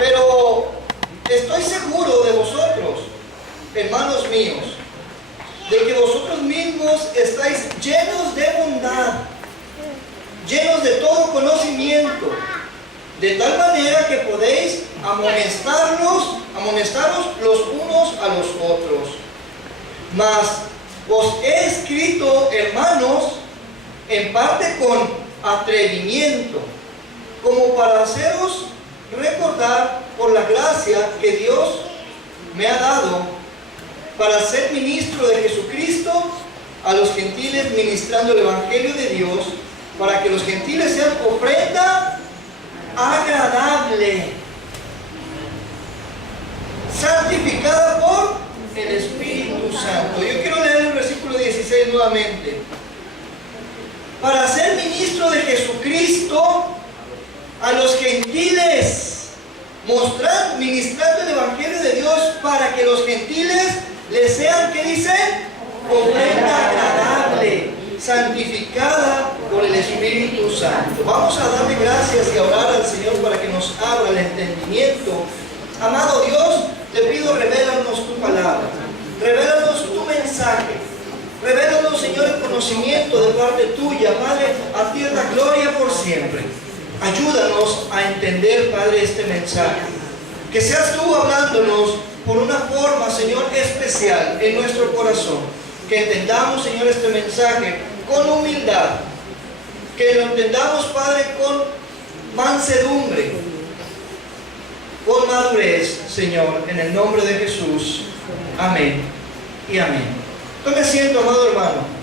Pero estoy seguro de vosotros, hermanos míos, de que vosotros mismos estáis llenos de bondad, llenos de todo conocimiento, de tal manera que podéis amonestaros los unos a los otros. Mas os he escrito, hermanos, en parte con atrevimiento, como para haceros recordar por la gracia que Dios me ha dado para ser ministro de Jesucristo a los gentiles, ministrando el Evangelio de Dios, para que los gentiles sean ofrenda agradable, santificada por el Espíritu Santo. Yo quiero leer el versículo 16 nuevamente. Para ser ministro de Jesucristo a los gentiles, ministrando el Evangelio de Dios, para que los gentiles les sean, ¿qué dice? Ofrenda agradable, santificada por el Espíritu Santo. Vamos a darle gracias y a orar al Señor para que nos abra el entendimiento. Amado Dios, te pido, revélanos tu palabra, revélanos tu mensaje, revélanos, Señor, el conocimiento de parte tuya. Padre, a ti es la gloria por siempre. Ayúdanos a entender, Padre, este mensaje. Que seas tú hablándonos por una forma, Señor, especial en nuestro corazón. Que entendamos, Señor, este mensaje con humildad. Que lo entendamos, Padre, con mansedumbre, con madurez, Señor, en el nombre de Jesús. Amén y amén. Tome asiento, amado hermano.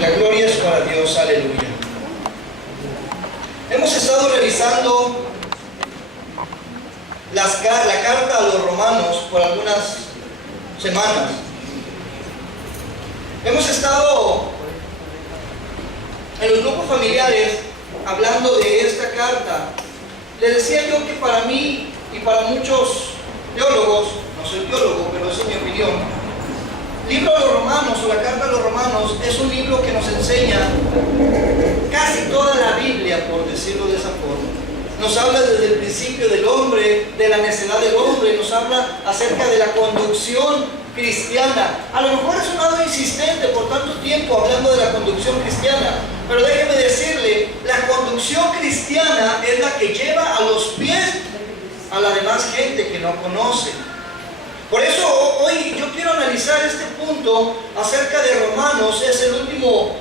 La gloria es para Dios, aleluya. Hemos estado revisando la carta a los romanos por algunas semanas. Hemos estado en los grupos familiares hablando de esta carta. Les decía yo que para mí y para muchos teólogos, no soy teólogo, pero esa es mi opinión, el libro de los Romanos o la carta a los Romanos es un libro que nos enseña casi toda la Biblia, por decirlo de esa forma. Nos habla desde el principio del hombre, de la necedad del hombre, nos habla acerca de la conducción cristiana. A lo mejor he sonado insistente por tanto tiempo hablando de la conducción cristiana, pero déjeme decirle, la conducción cristiana es la que lleva a los pies a la demás gente que no conoce. Por eso hoy yo quiero analizar este punto acerca de Romanos. Es el último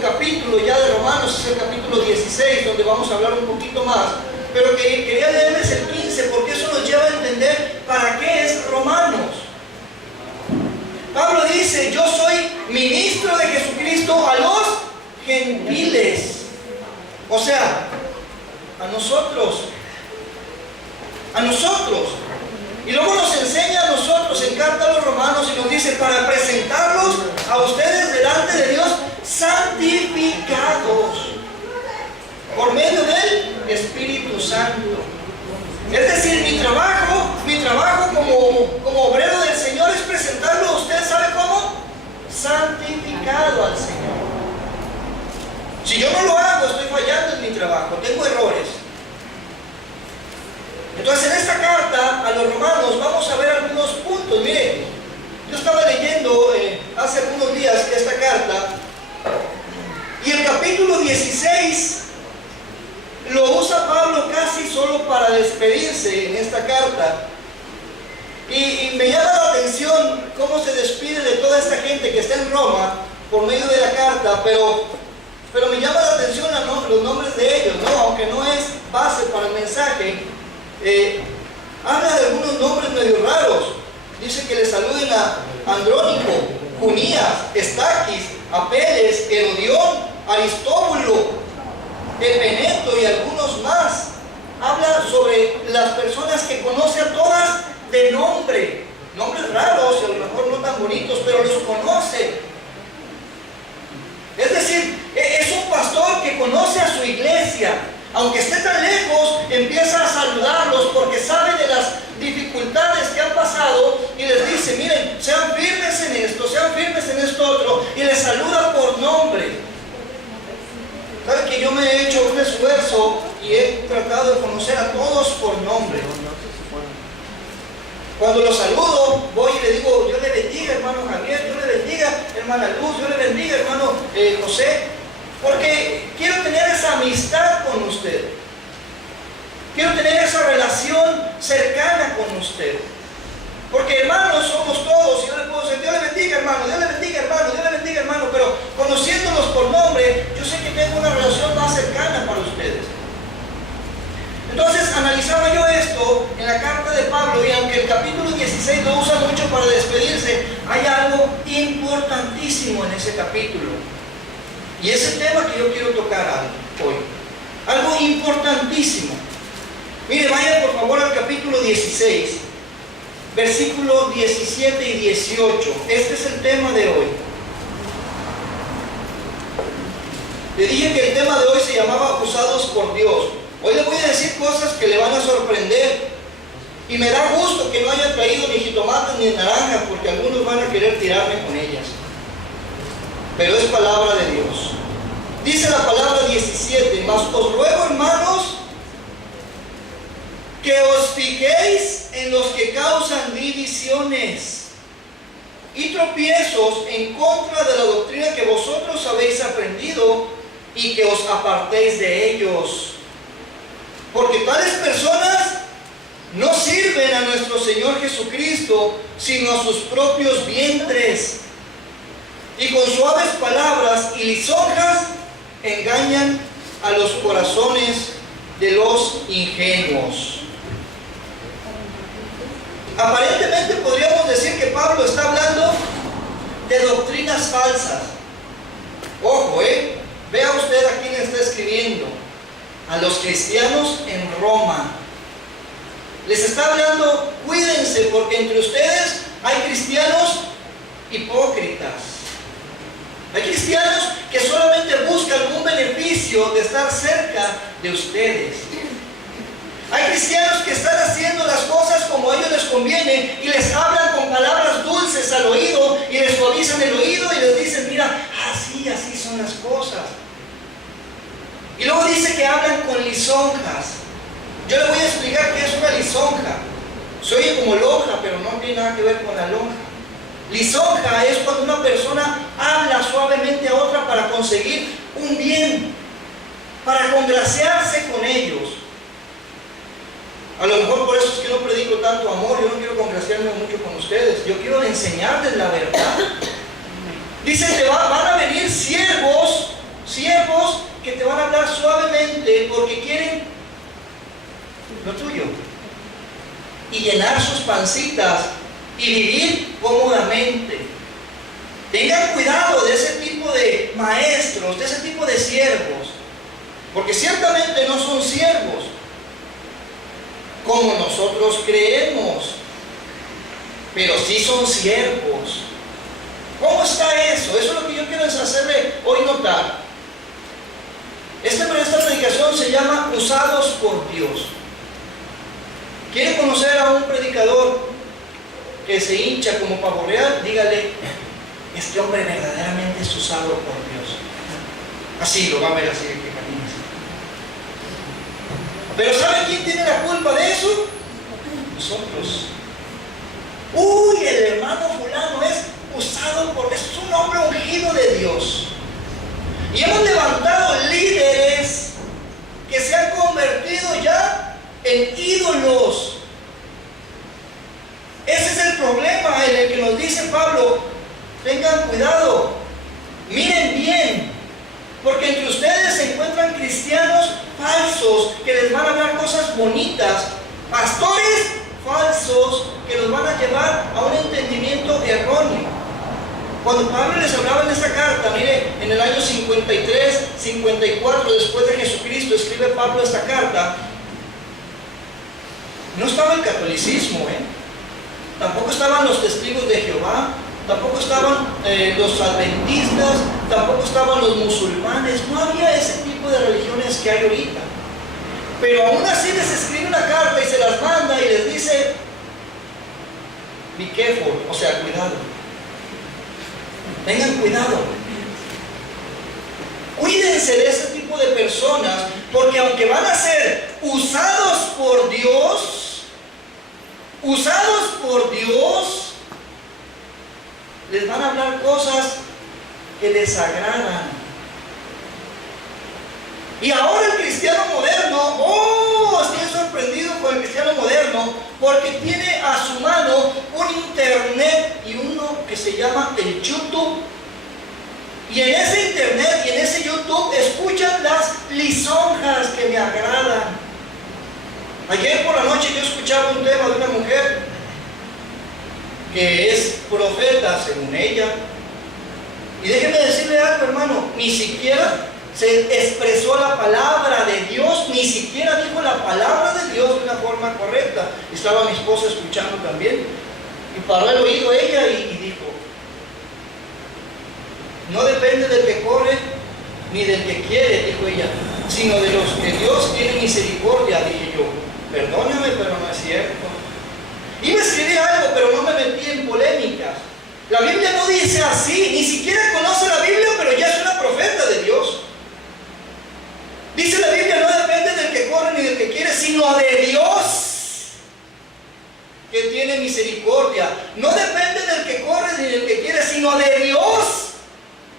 capítulo ya de Romanos, es el capítulo 16, donde vamos a hablar un poquito más. Pero quería leerles el 15, porque eso nos lleva a entender para qué es Romanos. Pablo dice, yo soy ministro de Jesucristo a los gentiles. O sea, a nosotros. Y luego nos enseña a nosotros en carta a los romanos y nos dice, para presentarlos a ustedes delante de Dios santificados por medio del Espíritu Santo. Es decir, mi trabajo como obrero del Señor es presentarlo a usted, ¿sabe cómo? Santificado al Señor. Si yo no lo hago, estoy fallando en mi trabajo, tengo errores. Entonces, en esta carta a los romanos vamos a ver algunos puntos. Mire, yo estaba leyendo hace algunos días esta carta y el capítulo 16 lo usa Pablo casi solo para despedirse en esta carta. Y me llama la atención cómo se despide de toda esta gente que está en Roma por medio de la carta, pero me llama la atención los nombres de ellos, ¿no? Aunque no es base para el mensaje. Habla de algunos nombres medio raros. Dice que le saluden a Andrónico, Junías, Estaquis, Apeles, Herodión, Aristóbulo, Epeneto y algunos más. Habla sobre las personas que conoce a todas de nombre. Nombres raros y a lo mejor no tan bonitos, pero los conoce. Es decir, es un pastor que conoce a su iglesia. Aunque esté tan lejos, empieza a saludarlos porque sabe de las dificultades que han pasado y les dice, miren, sean firmes en que yo me he hecho un esfuerzo y he tratado de conocer a todos por nombre. Cuando los saludo, voy y le digo, Dios le bendiga, hermano Javier, Dios le bendiga, hermana Luz, Dios le bendiga, hermano José, porque quiero tener esa amistad con usted. Quiero tener esa relación cercana con usted. Porque hermanos somos todos, y yo le puedo decir, Dios le bendiga, hermano, Dios le bendiga, hermano, Dios le bendiga, hermano, pero conociéndolos por nombre, yo sé que tengo una relación más cercana para ustedes. Entonces analizaba yo esto en la carta de Pablo, y aunque el capítulo 16 lo usa mucho para despedirse, hay algo importantísimo en ese capítulo. Y es el tema que yo quiero tocar hoy. Algo importantísimo. Mire, vaya por favor al capítulo 16, versículos 17 y 18. Este es el tema de hoy. Le dije que el tema de hoy se llamaba acusados por Dios. Hoy le voy a decir cosas que le van a sorprender. Y me da gusto que no haya traído ni jitomates ni naranjas, porque algunos van a querer tirarme con ellas. Pero es palabra de Dios. Dice la palabra 17, mas os ruego, hermanos, que os fijéis en los que causan divisiones y tropiezos en contra de la doctrina que vosotros habéis aprendido, y que os apartéis de ellos. Porque tales personas no sirven a nuestro Señor Jesucristo, sino a sus propios vientres, y con suaves palabras y lisonjas engañan a los corazones de los ingenuos. Aparentemente podríamos decir que Pablo está hablando de doctrinas falsas. Ojo, vea usted a quién está escribiendo. A los cristianos en Roma. Les está hablando, cuídense, porque entre ustedes hay cristianos hipócritas. Hay cristianos que solamente buscan algún beneficio de estar cerca de ustedes. Hay cristianos que están haciendo las cosas como a ellos les conviene y les hablan con palabras dulces al oído y les suavizan el oído y les dicen, mira, así son las cosas. Y luego dice que hablan con lisonjas. Yo le voy a explicar qué es una lisonja. Se oye como lonja, pero no tiene nada que ver con la lonja. Lisonja es cuando una persona habla suavemente a otra para conseguir un bien, para congraciarse con ellos. A lo mejor por eso es que no predico tanto amor. Yo no quiero congraciarme mucho con ustedes. Yo quiero enseñarles la verdad. Dice que van a venir siervos que te van a hablar suavemente porque quieren lo tuyo y llenar sus pancitas y vivir cómodamente. Tengan cuidado de ese tipo de maestros, de ese tipo de siervos, porque ciertamente no son siervos como nosotros creemos, pero sí son siervos. ¿Cómo está eso? Eso es lo que yo quiero hacerle hoy notar. Esta predicación se llama Usados por Dios. ¿Quiere conocer a un predicador que se hincha como pavo real? Dígale, este hombre verdaderamente es usado por Dios. Así lo va a ver, así que camina así. Pero ¿sabe quién tiene la culpa de eso? Nosotros. Uy, el hermano fulano es usado por Dios, es un hombre ungido de Dios. Y hemos levantado líderes que se han convertido ya en ídolos. Ese es el problema en el que nos dice Pablo, tengan cuidado, miren bien, porque entre ustedes se encuentran cristianos falsos que les van a hablar cosas bonitas, pastores falsos que los van a llevar a un entendimiento erróneo. Cuando Pablo les hablaba en esta carta, mire, en el año 53, 54 después de Jesucristo, escribe Pablo esta carta. No estaba el catolicismo, tampoco estaban los testigos de Jehová, tampoco estaban los adventistas, tampoco estaban los musulmanes. No había ese tipo de religiones que hay ahorita. Pero aún así les escribe una carta y se las manda y les dice, be careful, o sea, cuidado. Tengan cuidado. Cuídense de ese tipo tipo de personas, porque aunque van a ser usados por Dios, les van a hablar cosas que les agradan. Y ahora el cristiano moderno, estoy sorprendido con el cristiano moderno, porque tiene a su mano un internet y uno que se llama el YouTube. Y en ese internet y en ese YouTube escuchan las lisonjas que me agradan. Ayer por la noche yo escuchaba un tema de una mujer que es profeta según ella. Y déjeme decirle algo, hermano, ni siquiera se expresó la palabra de Dios, ni siquiera dijo la palabra de Dios de una forma correcta. Estaba mi esposa escuchando también y paró el oído ella y dijo: no depende del que corre ni del que quiere, dijo ella, sino de los que Dios tiene misericordia. Dije yo: perdóname, pero no es cierto. Iba a escribir algo, pero no me metí en polémicas. La Biblia no dice así, ni siquiera conoce la Biblia, pero ya es una profeta de Dios. Dice la Biblia: no depende del que corre ni del que quiere, sino de Dios, que tiene misericordia. No depende del que corre ni del que quiere, sino de Dios,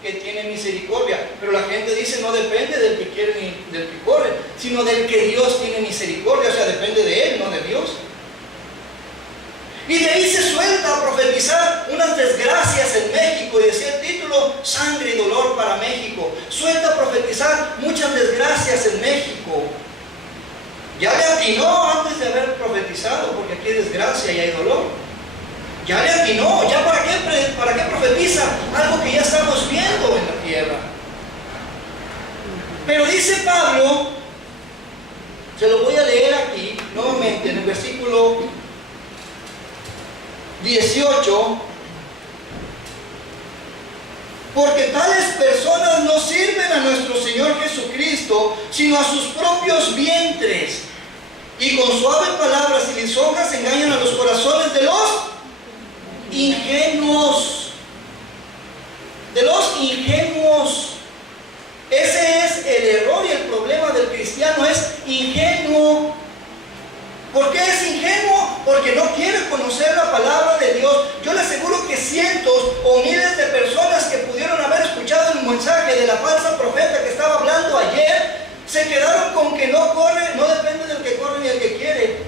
que tiene misericordia. Pero la gente dice: no depende del que quiere ni del que corre, sino del que Dios tiene misericordia. O sea, depende de Él, no de Dios. Y de ahí se suelta a profetizar unas desgracias en México, y decía el título: sangre y dolor para México. Suelta a profetizar muchas desgracias en México. Ya le atinó antes de haber profetizado, porque aquí hay desgracia y hay dolor. Ya le atinó, ya para qué profetiza algo que ya estamos viendo en la tierra. Pero dice Pablo, se lo voy a leer aquí nuevamente en el versículo 18: porque tales personas no sirven a nuestro Señor Jesucristo, sino a sus propios vientres, y con suaves palabras y lisonjas engañan a los corazones de los ingenuos. De los ingenuos. Ese es el error y el problema del cristiano: es ingenuo. ¿Por qué es ingenuo? Porque no quiere conocer la palabra de Dios. Yo le aseguro que cientos o miles de personas que pudieron haber escuchado el mensaje de la falsa profeta que estaba hablando ayer, se quedaron con que no depende del que corre ni del que quiere,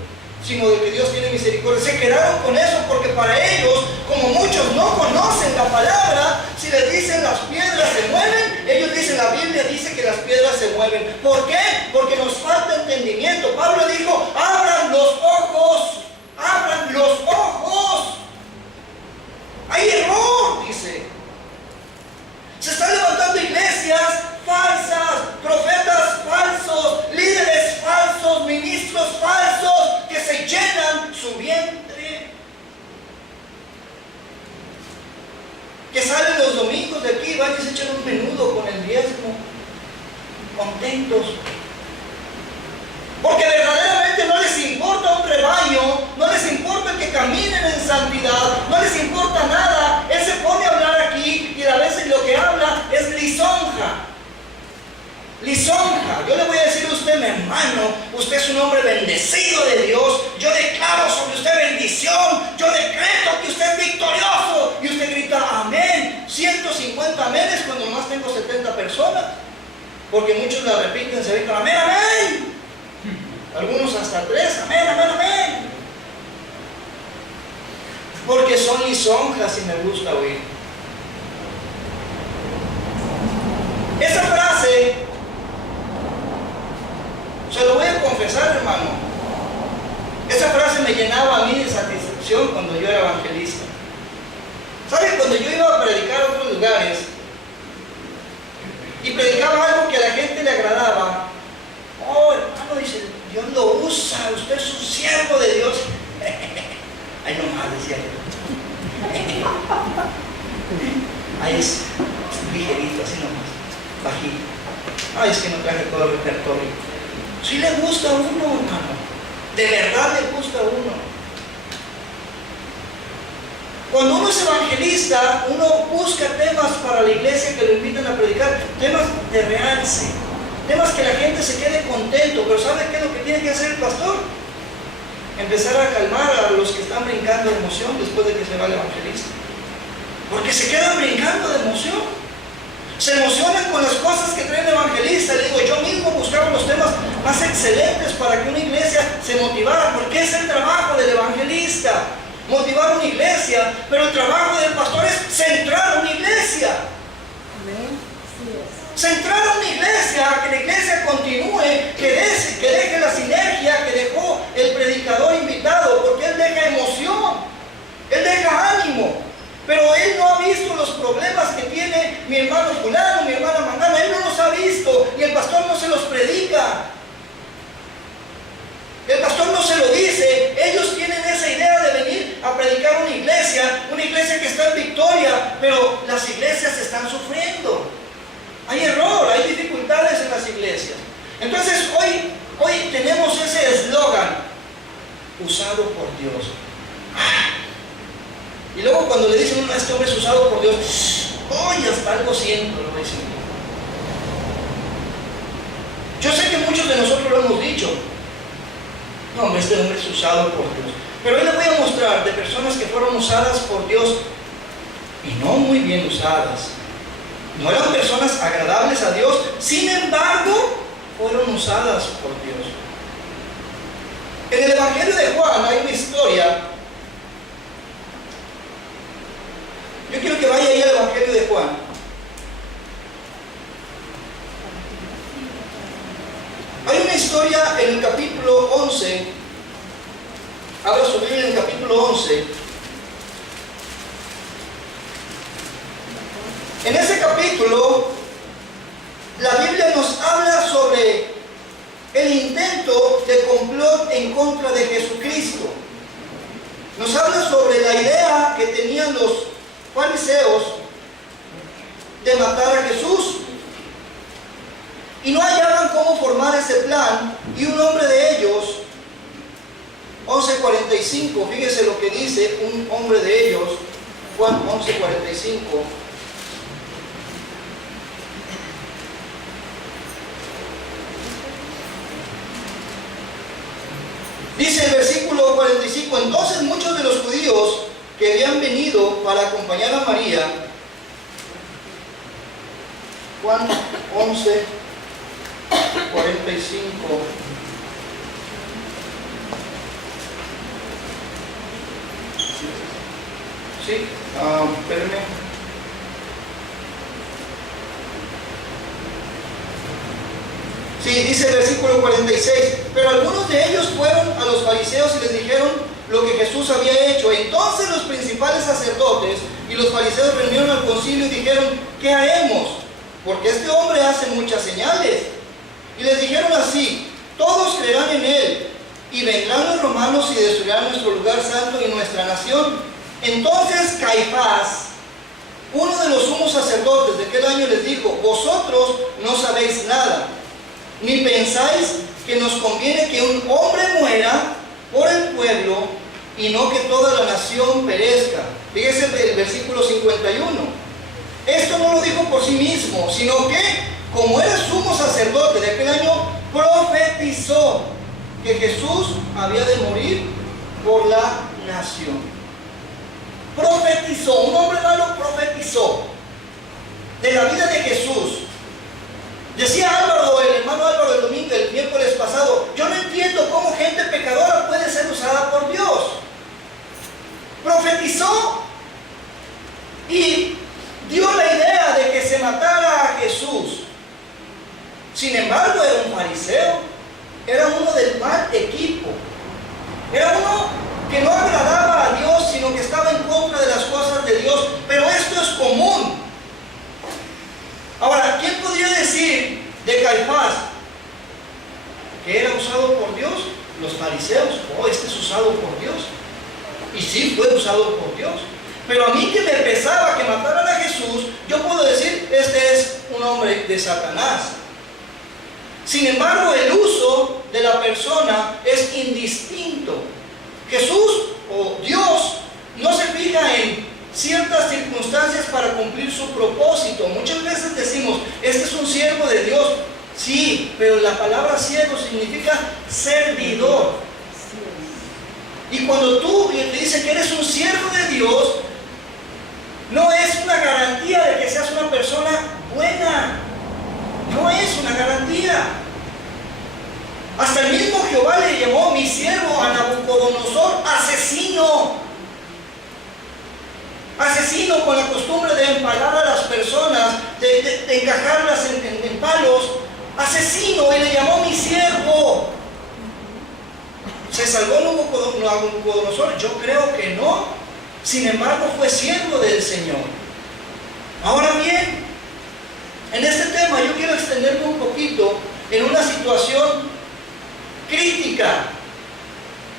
sino del que Dios tiene misericordia. Se quedaron con eso porque para ellos, como muchos no conocen la palabra, si les dicen las piedras se mueven, ellos dicen: la Biblia dice que las piedras se mueven. ¿Por qué? Porque nos falta entendimiento. Pablo dijo: abran los ojos, abran los ojos. Hay error, dice. Se están levantando iglesias falsas, profetas falsos, líderes falsos, ministros falsos, que se llenan su vientre, que salen los domingos de aquí, van y se echan un menudo con el diezmo, contentos, porque verdaderamente no les importa un rebaño, no les importa el que caminen en santidad, no les importa nada. Él se pone a hablar aquí y a veces lo que habla es lisonja. Lisonja. Yo le voy a decir a usted: mi hermano, usted es un hombre bendecido de Dios. Yo declaro sobre usted bendición. Yo decreto que usted es victorioso. Y usted grita amén. 150 amenes cuando nomás tengo 70 personas. Porque muchos la repiten, se ven amén, amén. Algunos hasta 3, amén, amén, amén. Porque son lisonjas y me gusta oír. Esa frase, se lo voy a confesar, hermano, esa frase me llenaba a mí de satisfacción cuando yo era evangelista. ¿Sabe? Cuando yo iba a predicar a otros lugares y predicaba algo que a la gente le agradaba: oh, hermano, dice, Dios lo usa, usted es un siervo de Dios. Ay, nomás, decía yo. Ay, es ligerito, así nomás, bajito. Ay, es que no traje todo el repertorio. Sí le gusta a uno, hermano. De verdad le gusta a uno. Cuando uno es evangelista, uno busca temas para la iglesia que lo invitan a predicar, temas de realce, temas que la gente se quede contento. Pero ¿sabe qué es lo que tiene que hacer el pastor? Empezar a calmar a los que están brincando de emoción después de que se va el evangelista. Porque se quedan brincando de emoción. Se emocionan con las cosas que trae el evangelista. Le digo, yo mismo buscaba los temas más excelentes para que una iglesia se motivara, porque es el trabajo del evangelista, motivar una iglesia, pero el trabajo del pastor es centrar una iglesia. Centrar a una iglesia, que la iglesia continúe, que deje la sinergia que dejó el predicador invitado, porque él deja emoción, él deja ánimo. Pero él no ha visto los problemas que tiene mi hermano fulano, mi hermana mangana. Él no los ha visto y el pastor no se los predica. El pastor no se lo dice. Ellos tienen esa idea de venir a predicar una iglesia que está en victoria, pero las iglesias están sufriendo. Hay error, hay dificultades en las iglesias. Entonces hoy tenemos ese eslogan, usado por Dios. Y luego cuando le dicen, este hombre es usado por Dios, ¡ay, hasta algo siento! Lo dicen. Yo sé que muchos de nosotros lo hemos dicho. No, este hombre es usado por Dios. Pero hoy les voy a mostrar de personas que fueron usadas por Dios y no muy bien usadas. No eran personas agradables a Dios, sin embargo, fueron usadas por Dios. En el Evangelio de Juan hay una historia. Yo quiero que vaya ahí al Evangelio de Juan. Hay una historia en el capítulo 11. Abra su Biblia en el capítulo 11. En ese capítulo, la Biblia nos habla sobre el intento de complot en contra de Jesucristo. Nos habla sobre la idea que tenían los fariseos de matar a Jesús. Y no hallaban cómo formar ese plan. Y un hombre de ellos, 11:45, fíjese lo que dice un hombre de ellos, Juan 11:45. Dice el versículo 45, entonces muchos de los judíos que habían venido para acompañar a María, Juan 11:45. Sí, espérenme. Sí, dice el versículo 46, pero algunos de ellos fueron a los fariseos y les dijeron lo que Jesús había hecho. Entonces los principales sacerdotes y los fariseos reunieron al concilio y dijeron, ¿qué haremos? Porque este hombre hace muchas señales. Y les dijeron así, todos creerán en él, y vendrán los romanos y destruirán nuestro lugar santo y nuestra nación. Entonces Caifás, uno de los sumos sacerdotes de aquel año, les dijo, vosotros no sabéis nada, ni pensáis que nos conviene que un hombre muera por el pueblo y no que toda la nación perezca. Fíjese el versículo 51. Esto no lo dijo por sí mismo, sino que, como era sumo sacerdote de aquel año, profetizó que Jesús había de morir por la nación. Profetizó, un hombre malo profetizó de la vida de Jesús. Decía Álvaro, el hermano Álvaro el domingo, el miércoles pasado, yo no entiendo cómo gente pecadora puede ser usada por Dios. Profetizó y dio la idea de que se matara a Jesús. Sin embargo, era un fariseo, era uno del mal equipo, era uno que no agradaba a Dios, sino que estaba en contra de las cosas de Dios. Pero esto es común. Ahora, ¿quién podría decir de Caifás que era usado por Dios? Los fariseos. Oh, este es usado por Dios. Y sí, fue usado por Dios. Pero a mí que me pesaba que mataran a Jesús, yo puedo decir, este es un hombre de Satanás. Sin embargo, el uso de la persona es indistinto. Jesús o Dios no se fija en ciertas circunstancias para cumplir su propósito. Muchas veces decimos, este es un siervo de Dios. Sí, pero la palabra siervo significa servidor. Y cuando tú te dicen que eres un siervo de Dios, no es una garantía de que seas una persona buena. No es una garantía. Hasta el mismo Jehová le llamó mi siervo a Nabucodonosor asesino. Asesino, con la costumbre de empalar a las personas, de encajarlas en palos. Asesino, y le llamó mi siervo. ¿Se salvó Nabucodonosor? Yo creo que no. Sin embargo, fue siervo del Señor. Ahora bien, en este tema yo quiero extenderme un poquito en una situación crítica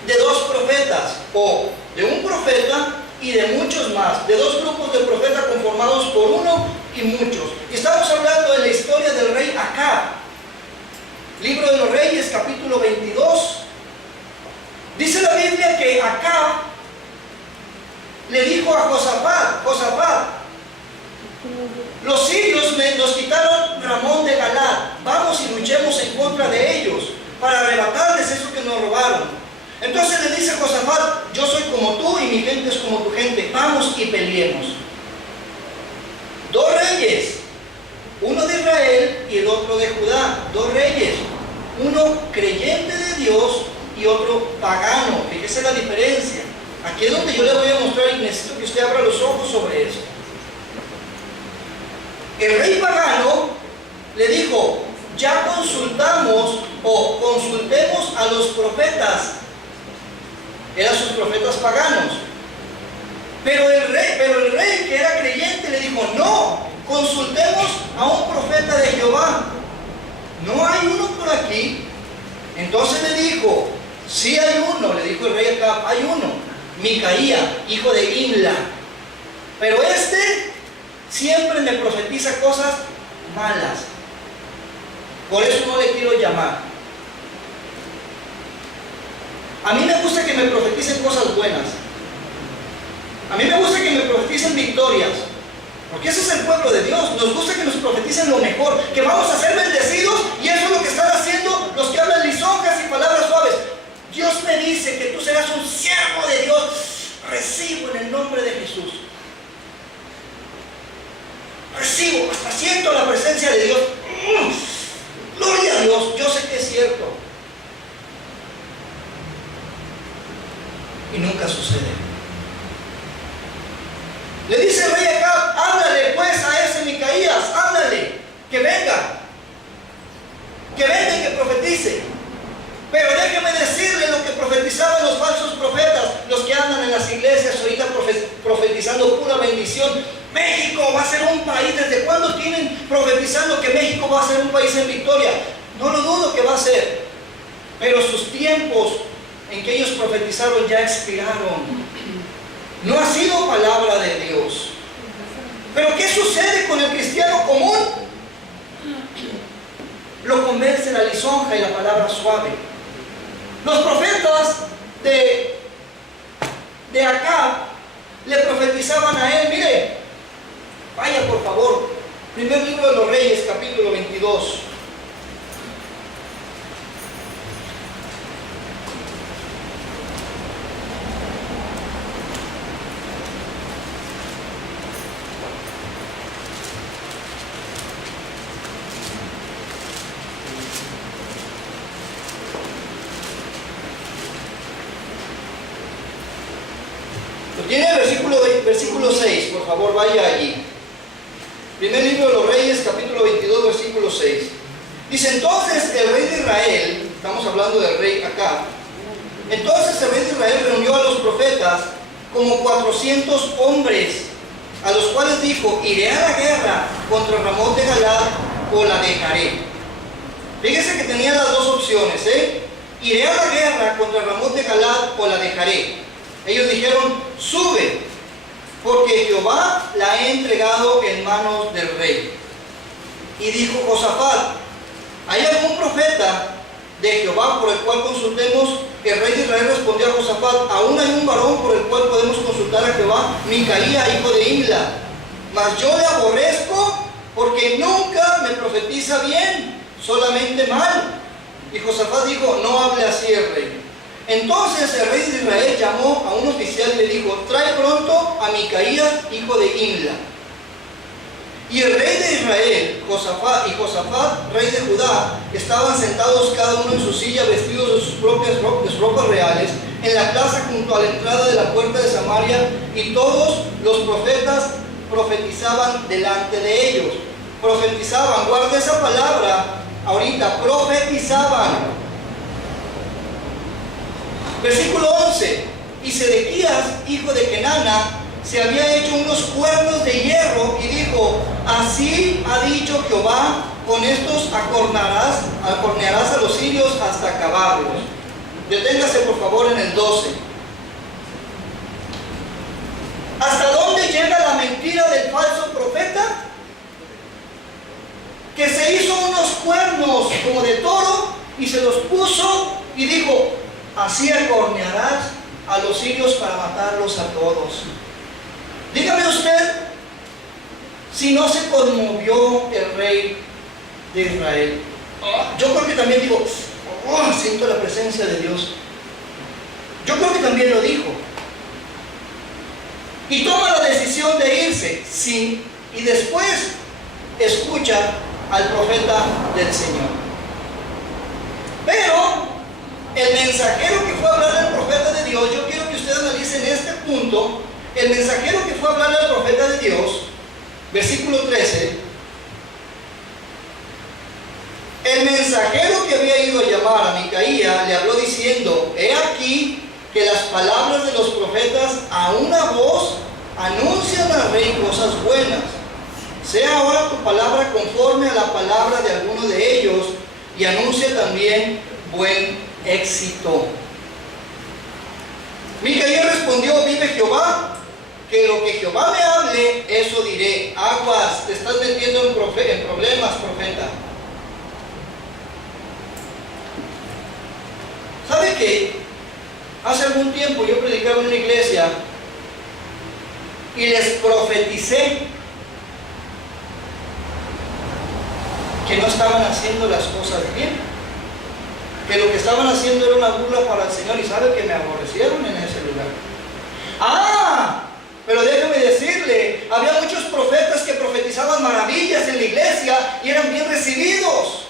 de dos profetas, o de un profeta y de muchos más, de dos grupos de profetas conformados por uno y muchos. Y estamos hablando de la historia del rey Acab. Libro de los Reyes, capítulo 22. Dice la Biblia que Acab le dijo a Josafat: Josafat, los sirios nos quitaron Ramón de Galad, vamos y luchemos en contra de ellos para arrebatarles eso que nos robaron. Entonces le dice Josafat: yo soy como tú y mi gente es como tu gente, vamos y peleemos. Dos reyes, uno de Israel y el otro de Judá. Dos reyes, uno creyente de Dios y otro pagano. Fíjese la diferencia. Aquí es donde yo le voy a mostrar y necesito que usted abra los ojos sobre eso. El rey pagano le dijo: ya consultamos o consultemos a los profetas. Eran sus profetas paganos. Pero el rey que era creyente le dijo: no, consultemos a un profeta de Jehová. No hay uno por aquí. Entonces le dijo: sí hay uno. Le dijo el rey Acab: hay uno, Micaía, hijo de Imla. Pero este siempre me profetiza cosas malas. Por eso no le quiero llamar. A mí me gusta que me profeticen cosas buenas. A mí me gusta que me profeticen victorias. Porque ese es el pueblo de Dios. Nos gusta que nos profeticen lo mejor, que vamos a ser bendecidos, y eso es lo que están haciendo los que hablan lisonjas y palabras suaves. Dios me dice que tú serás un siervo de Dios. Recibo en el nombre de Jesús. Recibo, hasta siento la presencia de Dios. Gloria a Dios, yo sé que es cierto. Y nunca sucede. Le dice el rey Acab: háblale pues a ese Micaías, háblale, que venga y que profetice. Pero déjeme decirle lo que profetizaban los falsos profetas, los que andan en las iglesias ahorita profetizando pura bendición. México va a ser un país. ¿Desde cuándo tienen profetizando que México va a ser un país en victoria? No lo dudo que va a ser, pero sus tiempos en que ellos profetizaron ya expiraron. No ha sido palabra de Dios. Pero ¿qué sucede con el cristiano común? Lo convence la lisonja y la palabra suave. Los profetas de Acab le profetizaban a él. Mire, vaya por favor, primer libro de los Reyes, capítulo 22. Tiene el versículo 6, por favor, vaya allí. Primer libro de los Reyes, capítulo 22, versículo 6. Dice: entonces el rey de Israel, estamos hablando del rey Acab, entonces el rey de Israel reunió a los profetas como 400 hombres, a los cuales dijo: iré a la guerra contra Ramón de Galad o la dejaré. Fíjese que tenía las dos opciones, iré a la guerra contra Ramón de Galad o la dejaré. Ellos dijeron: sube, porque Jehová la ha entregado en manos del rey. Y dijo Josafat: ¿hay algún profeta de Jehová por el cual consultemos? El rey de Israel respondió a Josafat: aún hay un varón por el cual podemos consultar a Jehová, Micaía, hijo de Imla. Mas yo le aborrezco porque nunca me profetiza bien. solamente mal. Y Josafat dijo, no hable así el rey. Entonces el rey de Israel llamó a un oficial y le dijo, trae pronto a Micaías, hijo de Imla. Y el rey de Israel, Josafat, rey de Judá, estaban sentados cada uno en su silla, vestidos de sus propias ropas reales, en la plaza junto a la entrada de la puerta de Samaria, y todos los profetas profetizaban delante de ellos. Profetizaban, guarda esa palabra ahorita, profetizaban. Versículo 11. Y Sedequías, hijo de Kenana, se había hecho unos cuernos de hierro y dijo, así ha dicho Jehová, con estos acornearás a los sirios hasta acabarlos. Deténgase por favor en el 12. ¿Hasta dónde llega la mentira del falso profeta? Que se hizo unos cuernos como de toro y se los puso y dijo, así acornearás a los sirios para matarlos a todos. Dígame usted si no se conmovió el rey de Israel. Yo creo que también digo, siento la presencia de Dios. Yo creo que también lo dijo. Y toma la decisión de irse, sí, y después escucha al profeta del Señor. Pero el mensajero que fue a hablar al profeta de Dios, yo quiero que usted analice en este punto, el mensajero que fue a hablar al profeta de Dios, versículo 13, el mensajero que había ido a llamar a Micaía le habló diciendo, he aquí que las palabras de los profetas a una voz anuncian al rey cosas buenas. Sea ahora tu palabra conforme a la palabra de alguno de ellos y anuncia también buen éxito. Micaía respondió, vive Jehová, que lo que Jehová me hable, eso diré. Aguas, te estás metiendo en problemas, profeta. ¿Sabe qué? Hace algún tiempo yo predicaba en una iglesia y les profeticé que no estaban haciendo las cosas bien, que lo que estaban haciendo era una burla para el Señor, y sabe que me aborrecieron en ese lugar. Pero déjeme decirle, había muchos profetas que profetizaban maravillas en la iglesia y eran bien recibidos,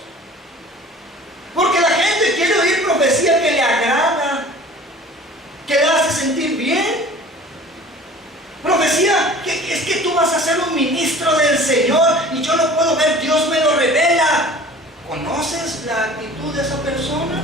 porque la gente quiere oír profecía que le agrada, que le hace sentir bien. Profecía, que es que tú vas a ser un ministro del Señor y yo lo puedo ver, Dios me lo revela. ¿Conoces la actitud de esa persona?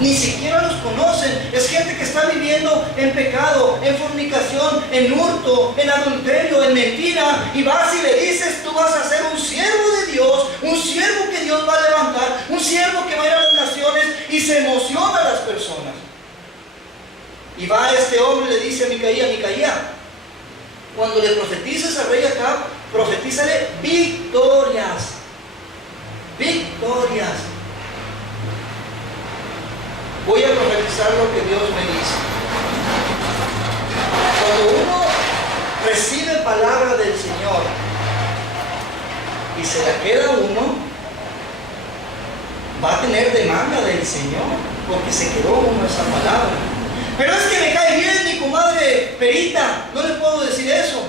Ni siquiera los conocen. Es gente que está viviendo en pecado, en fornicación, en hurto, en adulterio, en mentira, y vas y le dices, tú vas a ser un siervo de Dios, un siervo que Dios va a levantar, un siervo que va a ir a las naciones, y se emociona a las personas. Y va este hombre y le dice a Micaía, cuando le profetices al rey Acab, profetízale victorias. Victorias. Voy a profetizar lo que Dios me dice. Cuando uno recibe palabra del Señor y se la queda uno, va a tener demanda del Señor, porque se quedó uno esa palabra. Pero es que me cae bien mi comadre Perita, no le puedo decir eso.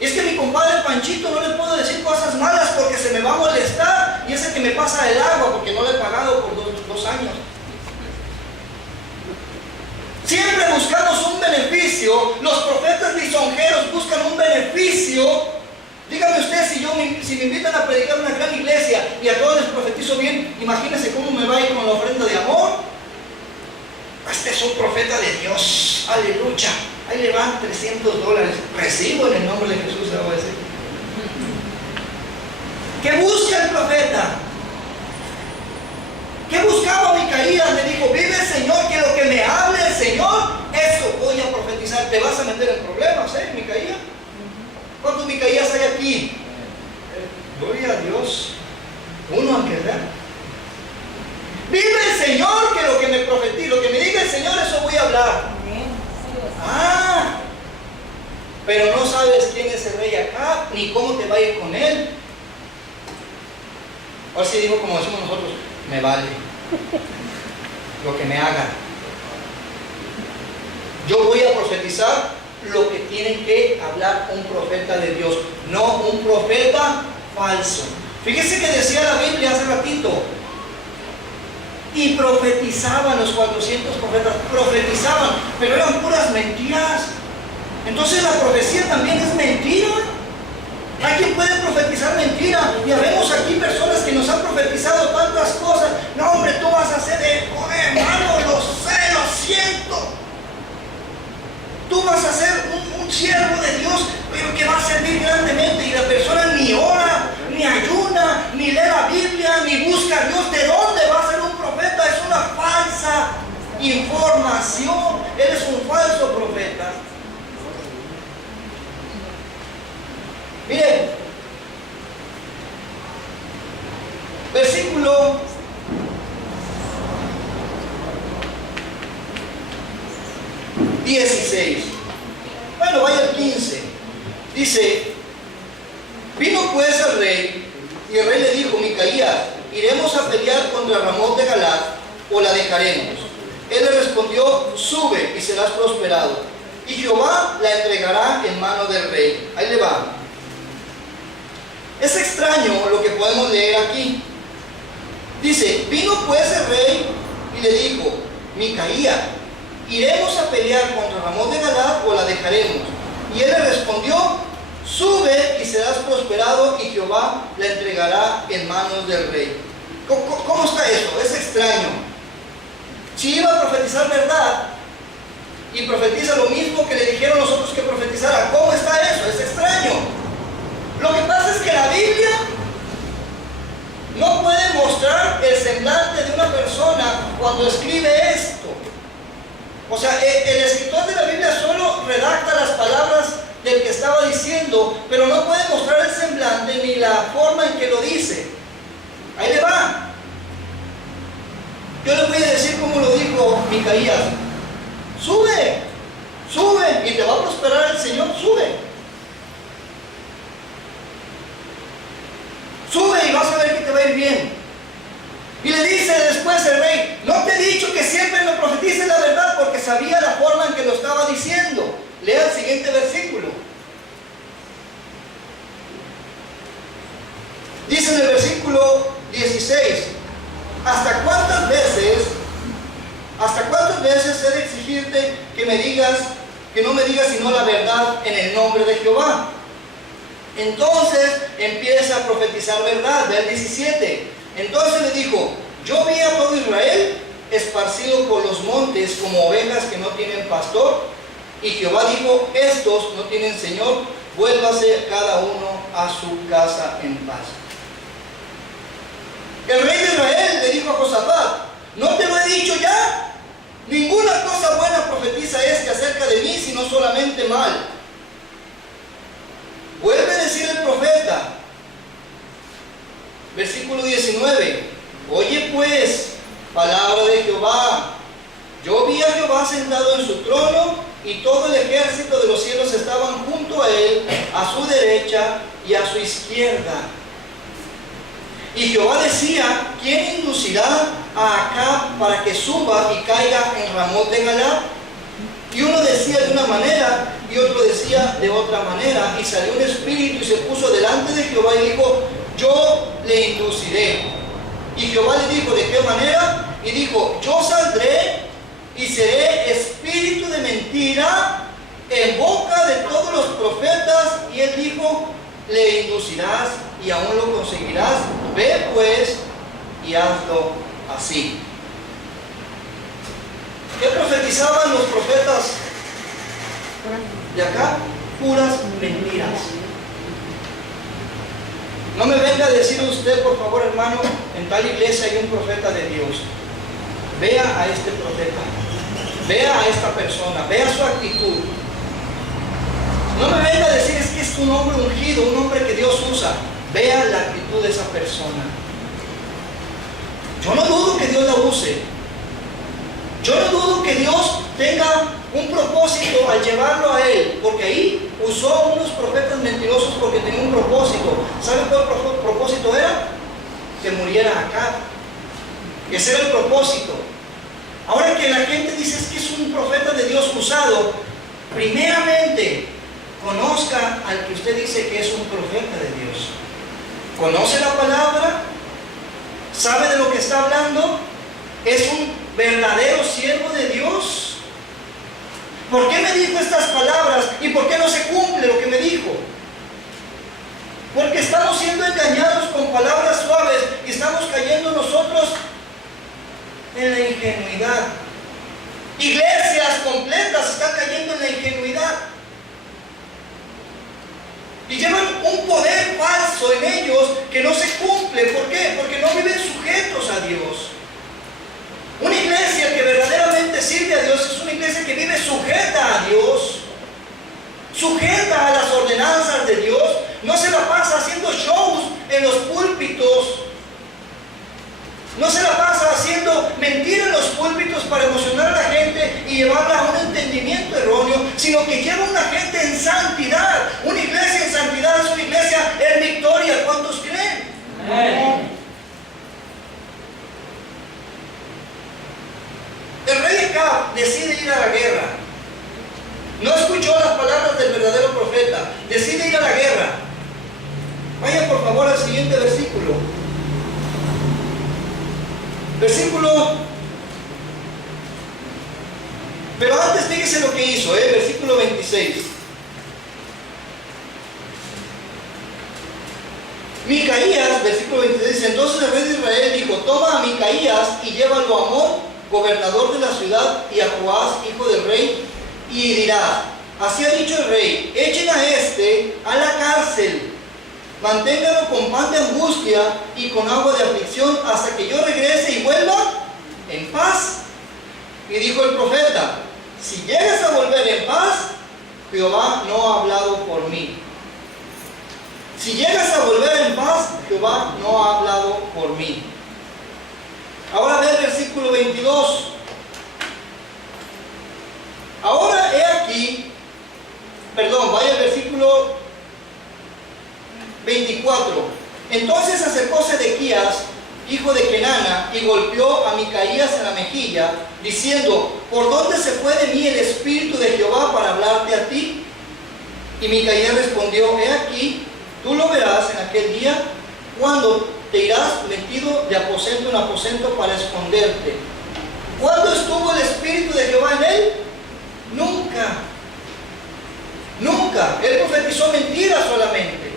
Y es que mi compadre Panchito no le puedo decir cosas malas porque se me va a molestar, y es el que me pasa el agua porque no le he pagado por dos años. Siempre buscamos un beneficio. Los profetas lisonjeros buscan un beneficio. Dígame usted, si me invitan a predicar en una gran iglesia y a todos les profetizo bien, imagínense cómo me va a ir con la ofrenda de amor. Este es un profeta de Dios, aleluya, ahí le van $300, recibo en el nombre de Jesús, se va a decir. ¿Qué busca el profeta? ¿Qué buscaba Micaías? Le dijo, vive el Señor, que lo que me hable el Señor, eso voy a profetizar. Te vas a meter en problemas, Micaías. ¿Cuántos Micaías hay aquí? Gloria a Dios. Uno, aunque sea. Vive el Señor, que lo que me profetice, lo que me diga el Señor, eso voy a hablar. Pero no sabes quién es el rey acá, ni cómo te va a ir con él. Ahora sí dijo, como decimos nosotros, me vale lo que me hagan. Yo voy a profetizar lo que tiene que hablar un profeta de Dios, no un profeta falso. Fíjese que decía la Biblia hace ratito, y profetizaban los 400 profetas, profetizaban, pero eran puras mentiras. Entonces la profecía también es mentira. Hay quien puede profetizar mentira. Y vemos aquí personas que nos han profetizado tantas cosas. No, hombre, tú vas a ser hermano, lo sé, lo siento. Tú vas a ser un siervo de Dios, pero que va a servir grandemente. Y la persona ni ora, ni ayuna, ni lee la Biblia, ni busca a Dios. ¿De dónde va a ser un profeta? Es una falsa información. Él es un falso profeta. Miren, versículo 16. Bueno, vaya al 15. Dice, vino pues el rey, y el rey le dijo, Micaías, ¿iremos a pelear contra Ramot de Galaad o la dejaremos? Él le respondió, sube y serás prosperado, y Jehová la entregará en mano del rey. Ahí le va. Es extraño lo que podemos leer aquí. Dice, vino pues el rey y le dijo, Micaías, ¿iremos a pelear contra Ramot de Galaad o la dejaremos? Y él le respondió, sube y serás prosperado y Jehová la entregará en manos del rey. ¿Cómo está eso? Es extraño. Si iba a profetizar verdad y profetiza lo mismo que le dijeron los otros que profetizara, ¿cómo está eso? Es extraño. Lo que pasa es que la Biblia no puede mostrar el semblante de una persona cuando escribe esto. O sea, el escritor de la Biblia solo redacta las palabras del que estaba diciendo, pero no puede mostrar el semblante ni la forma en que lo dice. Ahí le va. Yo le voy a decir como lo dijo Micaías. Sube, sube y te va a prosperar el Señor, sube. Sube y vas a ver que te va a ir bien. Y le dice después el rey, no te he dicho que siempre me profetices la verdad, porque sabía la forma en que lo estaba diciendo. Lea el siguiente versículo. Dice en el versículo 16, ¿hasta cuántas veces he de exigirte que no me digas sino la verdad en el nombre de Jehová? Entonces empieza a profetizar verdad. Ve el 17. Entonces le dijo, yo vi a todo Israel esparcido por los montes como ovejas que no tienen pastor. Y Jehová dijo, estos no tienen Señor, vuélvase cada uno a su casa en paz. El rey de Israel le dijo a Josafat, ¿no te lo he dicho ya? Ninguna cosa buena profetiza acerca de mí, sino solamente mal. Vuelve a decir el profeta, versículo 19, oye pues, palabra de Jehová. Yo vi a Jehová sentado en su trono, y todo el ejército de los cielos estaban junto a él, a su derecha y a su izquierda. Y Jehová decía, ¿quién inducirá a Acab para que suba y caiga en Ramot de Galaad? Y uno decía de una manera, y otro decía de otra manera. Y salió un espíritu y se puso delante de Jehová y dijo, yo le induciré. Y Jehová le dijo, ¿de qué manera? Y dijo, yo saldré y seré espíritu de mentira en boca de todos los profetas. Y él dijo, le inducirás y aún lo conseguirás. Ve pues y hazlo así. ¿Qué profetizaban los profetas de acá? Puras mentiras. No me venga a decir usted, por favor, hermano, en tal iglesia hay un profeta de Dios. Vea a este profeta, vea a esta persona, vea su actitud. No me venga a decir, es que es un hombre ungido, un hombre que Dios usa. Vea la actitud de esa persona. Yo no dudo que Dios la use. Yo no dudo que Dios tenga un propósito al llevarlo a él, porque ahí usó unos profetas mentirosos porque tenía un propósito. ¿Sabe cuál propósito era? que muriera Acab. Ese era el propósito. Ahora que la gente dice es que es un profeta de Dios usado, primeramente conozca al que usted dice que es un profeta de Dios. ¿Conoce la palabra? ¿Sabe de lo que está hablando? ¿Es un verdadero siervo de Dios? ¿Por qué me dijo estas palabras y por qué no se cumple lo que me dijo? Porque estamos siendo engañados con palabras suaves y estamos cayendo nosotros en la ingenuidad. Iglesias completas están cayendo en la ingenuidad y llevan un poder falso en ellos que no se cumple. ¿Por qué? Porque no viven sujetos a Dios. Una iglesia que verdaderamente sirve a Dios es una iglesia que vive sujeta a Dios, sujeta a las ordenanzas de Dios. No se la pasa haciendo shows en los púlpitos, no se la pasa haciendo mentiras en los púlpitos para emocionar a la gente y llevarla a un entendimiento erróneo, sino que lleva a una gente en santidad. Una iglesia en santidad es una iglesia en victoria. ¿Cuántos creen? Amén. El rey Acab decide ir a la guerra. No escuchó las palabras del verdadero profeta. Decide ir a la guerra. Vaya por favor al siguiente versículo. Pero antes fíjese lo que hizo, versículo 26. Micaías, versículo 26, entonces el rey de Israel dijo: toma a Micaías y llévalo a Amón, gobernador de la ciudad, y a Joás, hijo del rey, y dirás: así ha dicho el rey, echen a este a la cárcel, manténgalo con pan de angustia y con agua de aflicción hasta que yo regrese y vuelva en paz. Y dijo el profeta: si llegas a volver en paz, Jehová no ha hablado por mí. Si llegas a volver en paz, Jehová no ha hablado por mí. Ahora ve el versículo 22. Ahora he aquí, vaya al versículo 24. Entonces acercó Sedequías, hijo de Kenana, y golpeó a Micaías en la mejilla, diciendo: ¿por dónde se fue de mí el espíritu de Jehová para hablarte a ti? Y Micaías respondió: he aquí, tú lo verás en aquel día, cuando te irás metido de aposento en aposento para esconderte. ¿Cuándo estuvo el espíritu de Jehová en él? Nunca. Nunca. Él profetizó mentiras solamente.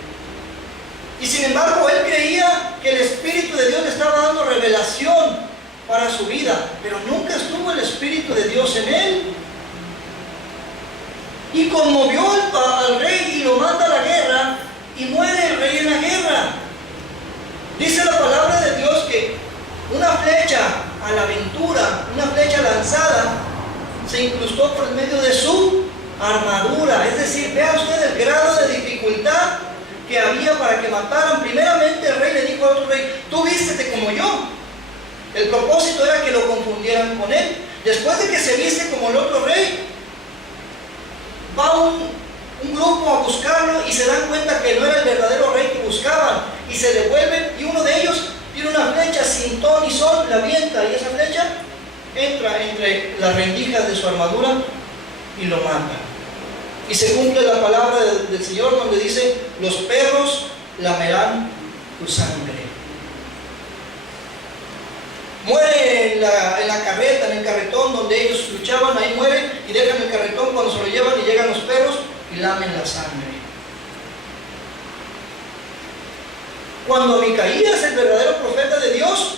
Y sin embargo, él creía que el Espíritu de Dios le estaba dando revelación para su vida, pero nunca estuvo el Espíritu de Dios en él. Y conmovió al rey y lo manda a la guerra, y muere el rey en la guerra. Dice la palabra de Dios que una flecha a la aventura, una flecha lanzada, se incrustó por el medio de su armadura. Es decir, vea usted el grado de dificultad que había para que mataran. Primeramente el rey le dijo a otro rey: tú vístete como yo. El propósito era que lo confundieran con él. Después de que se viste como el otro rey, va un grupo a buscarlo y se dan cuenta que no era el verdadero rey que buscaban, y se devuelven, y uno de ellos tiene una flecha sin ton ni son, la avienta, y esa flecha entra entre las rendijas de su armadura y lo mata. Y se cumple la palabra del Señor donde dice: los perros lamerán tu sangre. Muere en la carreta, en el carretón donde ellos luchaban, ahí muere y dejan el carretón. Cuando se lo llevan y llegan los perros y lamen la sangre. Cuando Micaías, el verdadero profeta de Dios,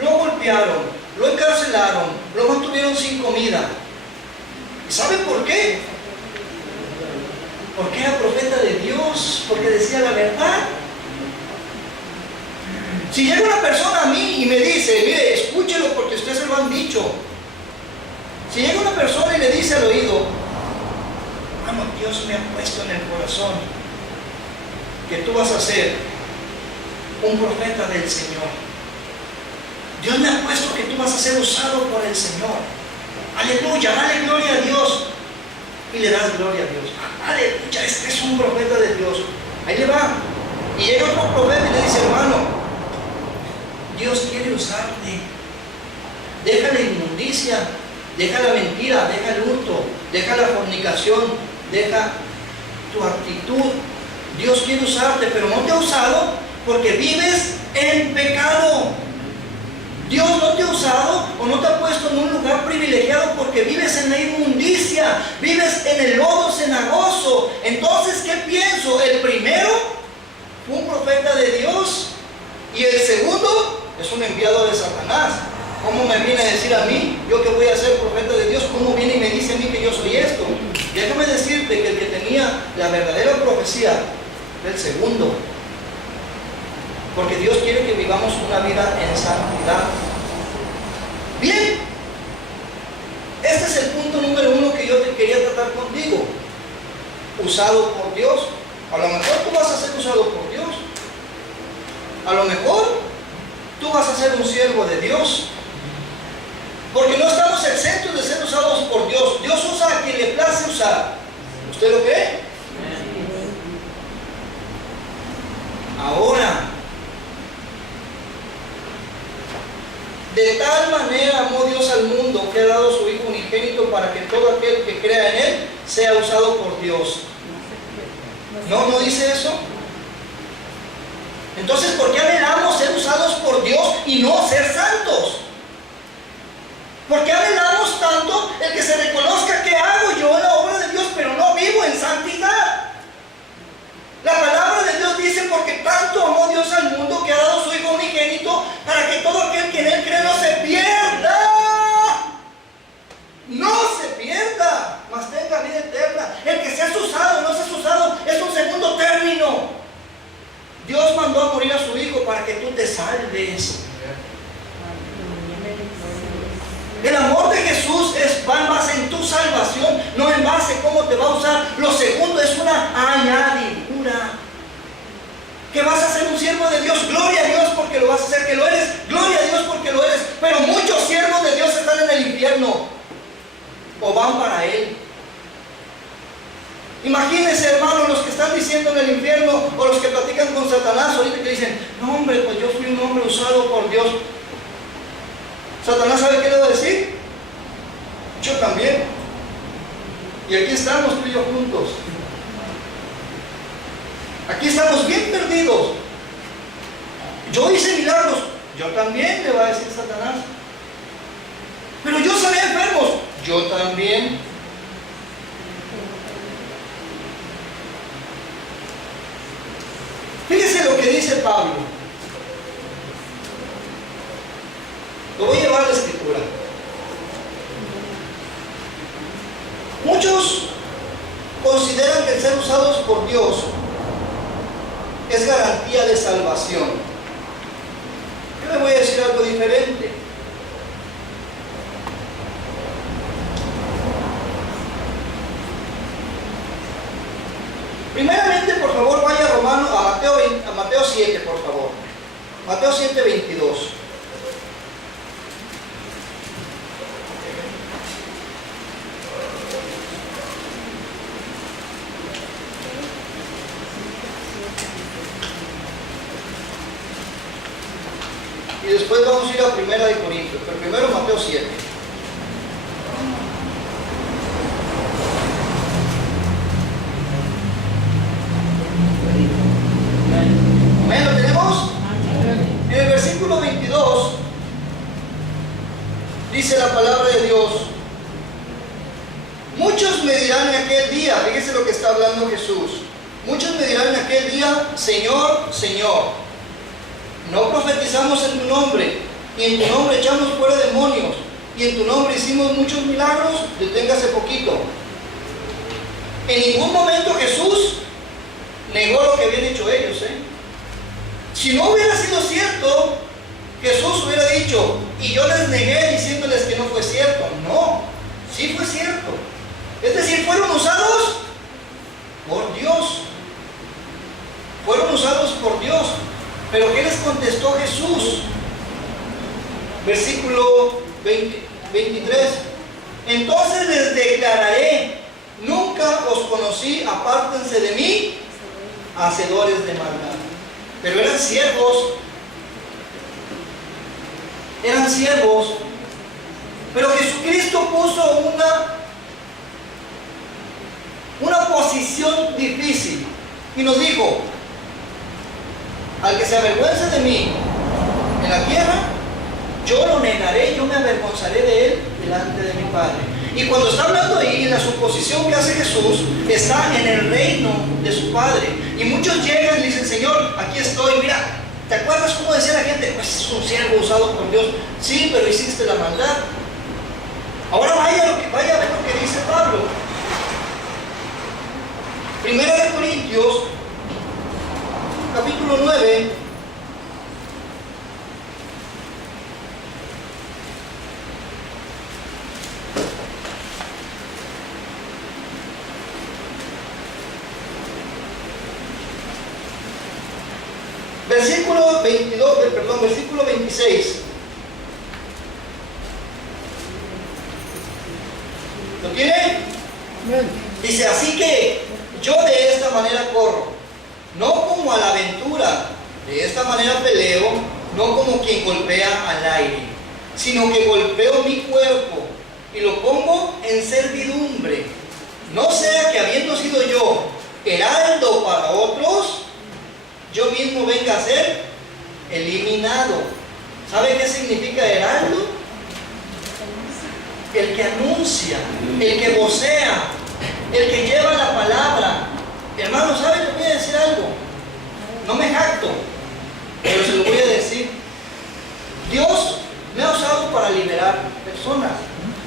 lo golpearon, lo encarcelaron, lo mantuvieron sin comida. ¿Y saben por qué? Porque era profeta de Dios, porque decía la verdad. Si llega una persona a mí y me dice: mire, escúchelo porque usted se lo han dicho. Si llega una persona y le dice al oído: hermano, Dios me ha puesto en el corazón que tú vas a ser un profeta del Señor. Dios me ha puesto que tú vas a ser usado por el Señor. Aleluya, dale gloria a Dios. Y le das gloria a Dios. Aleluya, este es un profeta de Dios. Ahí le va. Y llega otro profeta y le dice: hermano, Dios quiere usarte. Deja la inmundicia, deja la mentira, deja el hurto, deja la fornicación, deja tu actitud. Dios quiere usarte, pero no te ha usado porque vives en pecado. Dios no te ha usado o no te ha puesto en un lugar privilegiado porque vives en la inmundicia, vives en el lodo cenagoso. Entonces, ¿qué pienso? El primero fue un profeta de Dios y el segundo es un enviado de Satanás. ¿Cómo me viene a decir a mí, yo que voy a ser profeta de Dios, cómo viene y me dice a mí que yo soy esto? Déjame decirte que el que tenía la verdadera profecía era el segundo. Porque Dios quiere que vivamos una vida en santidad. Bien, este es el punto número 1 que yo te quería tratar contigo. Usado por Dios. A lo mejor tú vas a ser usado por Dios. A lo mejor tú vas a ser un siervo de Dios. Porque no estamos exentos de ser usados por Dios. Dios usa a quien le place usar. ¿Usted lo cree? Ahora, de tal manera amó Dios al mundo que ha dado su Hijo unigénito para que todo aquel que crea en Él sea usado por Dios. ¿No dice eso? Entonces, ¿por qué anhelamos ser usados por Dios y no ser santos? ¿Por qué anhelamos tanto el que se reconozca que hago yo en la obra de Dios, pero no vivo en santidad? La palabra de Dios dice, porque tanto amó Dios al mundo que ha dado su Hijo unigénito para que todo aquel que en Él cree no se pierda. No se pierda, mas tenga vida eterna. El que seas usado o no seas usado es un segundo término. Dios mandó a morir a su Hijo para que tú te salves. El amor de Jesús va en base en tu salvación, no en base en cómo te va a usar. Lo segundo es una añadidura. Que vas a ser un siervo de Dios, gloria a Dios porque lo vas a hacer, que lo eres, gloria a Dios porque lo eres. Pero muchos siervos de Dios están en el infierno o van para Él. Imagínense, hermanos, los que están diciendo en el infierno o los que platican con Satanás ahorita que dicen, no hombre, pues yo fui un hombre usado por Dios. Satanás, ¿sabe qué le va a decir? Yo también. Y aquí estamos tú y yo juntos. Aquí estamos bien perdidos. Yo hice milagros. Yo también, le va a decir Satanás. Pero yo sané enfermos. Yo también. Fíjese lo que dice Pablo. Lo voy a llevar a la escritura. Muchos consideran que el ser usados por Dios es garantía de salvación. Yo le voy a decir algo diferente. Primeramente, por favor, vaya a Mateo 7, por favor. Mateo 7, 22. Y después vamos a ir a Primera de Corintios, pero primero Mateo 7. ¿Amén? ¿Lo tenemos? En el versículo 22 dice la palabra de Dios: muchos me dirán en aquel día, fíjese lo que está hablando Jesús, muchos me dirán en aquel día, Señor, Señor, no profetizamos en tu nombre, y en tu nombre echamos fuera demonios, y en tu nombre hicimos muchos milagros. Deténgase poquito. En ningún momento Jesús negó lo que habían hecho ellos. Si no hubiera sido cierto, Jesús hubiera dicho, y yo les negué diciéndoles que no fue cierto. No, sí fue cierto. Es decir, fueron usados por Dios. Fueron usados por Dios. Pero ¿qué les contestó Jesús? Versículo 23. Entonces les declararé, nunca os conocí, apártense de mí, hacedores de maldad. Pero eran siervos. eran siervos, pero Jesucristo puso una posición difícil y nos dijo: al que se avergüence de mí en la tierra, yo lo negaré, yo me avergonzaré de él delante de mi Padre. Y cuando está hablando ahí, en la suposición que hace Jesús, está en el reino de su Padre. Y muchos llegan y dicen: Señor, aquí estoy, mira, ¿te acuerdas cómo decía la gente? Pues es un siervo usado por Dios. Sí, pero hiciste la maldad. Ahora vaya a ver lo que dice Pablo. Primera de Corintios, capítulo 9. Versículo 26. ¿Lo tiene? Dice: así que yo de esta manera corro, no como a la aventura, de esta manera peleo, no como quien golpea al aire, sino que golpeo mi cuerpo y lo pongo en servidumbre, no sea que habiendo sido yo heraldo para otros, yo mismo venga a ser eliminado. ¿Sabe qué significa heraldo? El que anuncia, el que vocea, el que lleva la palabra. Hermano, ¿sabe? Le voy a decir algo. No me jacto, pero se lo voy a decir. Dios me ha usado para liberar personas.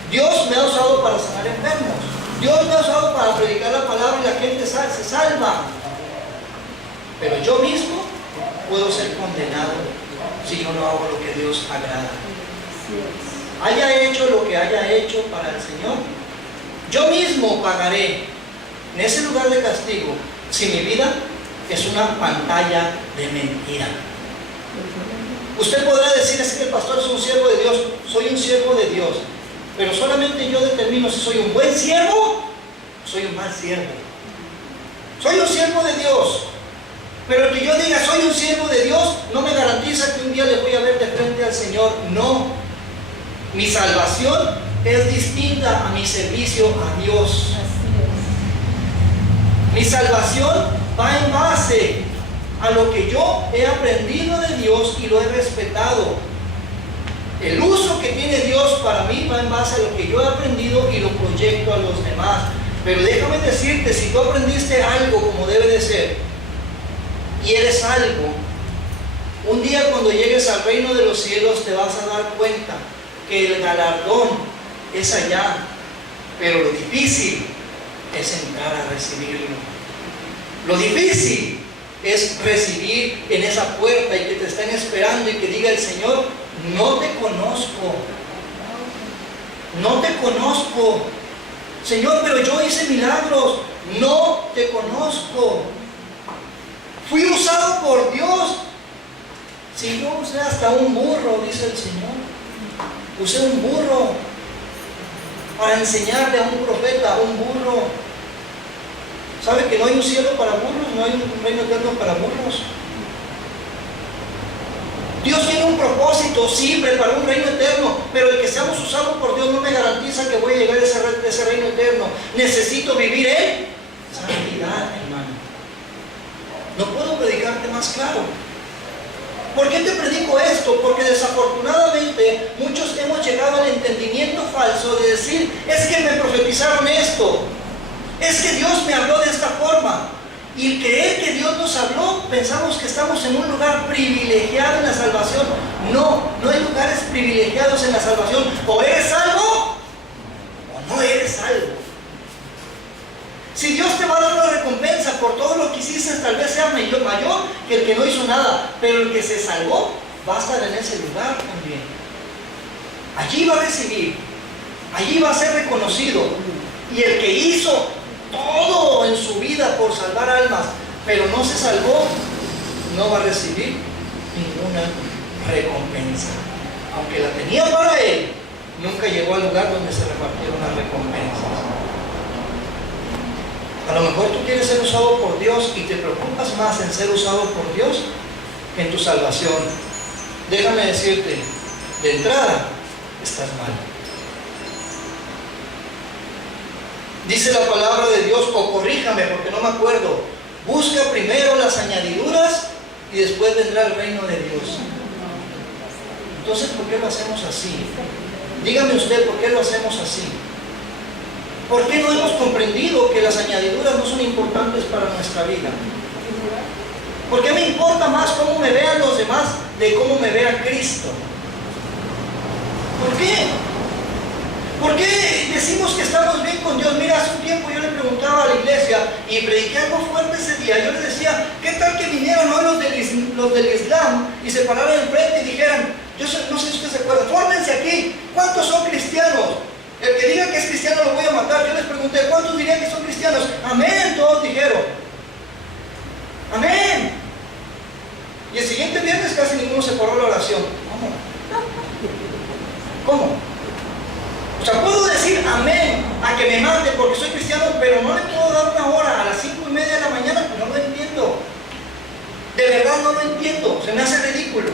Dios me ha usado para sanar enfermos. Dios me ha usado para predicar la palabra y la gente se salva. Pero yo mismo puedo ser condenado si yo no hago lo que Dios agrada. Haya hecho lo que haya hecho para el Señor, yo mismo pagaré en ese lugar de castigo si mi vida es una pantalla de mentira. Usted podrá decir: es que el pastor es un siervo de Dios. Soy un siervo de Dios, pero solamente yo determino si soy un buen siervo o soy un mal siervo. Soy un siervo de Dios, pero el que yo diga soy un siervo de Dios no me garantiza que un día le voy a ver de frente al Señor. No, mi salvación es distinta a mi servicio a Dios. Mi salvación va en base a lo que yo he aprendido de Dios y lo he respetado. El uso que tiene Dios para mí va en base a lo que yo he aprendido y lo proyecto a los demás. Pero déjame decirte, si tú aprendiste algo como debe de ser y eres algo, un día cuando llegues al reino de los cielos te vas a dar cuenta que el galardón es allá, pero lo difícil es entrar a recibirlo. Lo difícil es recibir en esa puerta y que te estén esperando y que diga el Señor: no te conozco, no te conozco. Señor, pero yo hice milagros. No te conozco. Fui usado por Dios. Si yo usé hasta un burro, dice el Señor. Usé un burro para enseñarle a un profeta, un burro. ¿Sabe que no hay un cielo para burros? No hay un reino eterno para burros. Dios tiene un propósito, sí, preparó un reino eterno, pero el que seamos usados por Dios no me garantiza que voy a llegar a ese reino eterno. Necesito vivir en santidad, hermano. No puedo predicarte más claro. ¿Por qué te predico esto? Porque desafortunadamente muchos hemos llegado al entendimiento falso de decir: es que me profetizaron esto, es que Dios me habló de esta forma. Y el creer que Dios nos habló, pensamos que estamos en un lugar privilegiado en la salvación. No, no hay lugares privilegiados en la salvación. O eres salvo o no eres salvo. Si Dios te va a dar una recompensa por todo lo que hiciste, tal vez sea mayor que el que no hizo nada, pero el que se salvó va a estar en ese lugar también. Allí va a recibir, allí va a ser reconocido. Y el que hizo todo en su vida por salvar almas, pero no se salvó, no va a recibir ninguna recompensa. Aunque la tenía para él, nunca llegó al lugar donde se repartieron las recompensas. A lo mejor tú quieres ser usado por Dios y te preocupas más en ser usado por Dios que en tu salvación. Déjame decirte, de entrada estás mal. Dice la palabra de Dios, o corríjame porque no me acuerdo, busca primero las añadiduras y después vendrá el reino de Dios. Entonces, ¿por qué lo hacemos así? Dígame usted, ¿por qué lo hacemos así? ¿Por qué no hemos comprendido que las añadiduras no son importantes para nuestra vida? ¿Por qué me importa más cómo me vean los demás de cómo me vea Cristo? ¿Por qué? ¿Por qué decimos que estamos bien con Dios? Mira, hace un tiempo yo le preguntaba a la iglesia y prediqué algo fuerte ese día. Yo les decía, ¿qué tal que vinieran hoy los del Islam y se pararan enfrente y dijeran, no sé si ustedes se acuerdan, fórmense aquí, ¿cuántos son cristianos? El que diga que es cristiano lo voy a matar. Yo les pregunté, ¿cuántos dirían que son cristianos? Amén, todos dijeron. Amén. Y el siguiente viernes casi ninguno se paró la oración. ¿Cómo? O sea, puedo decir amén a que me mate porque soy cristiano, pero no le puedo dar una hora a las 5:30 de la mañana, pues no lo entiendo. De verdad no lo entiendo. Se me hace ridículo.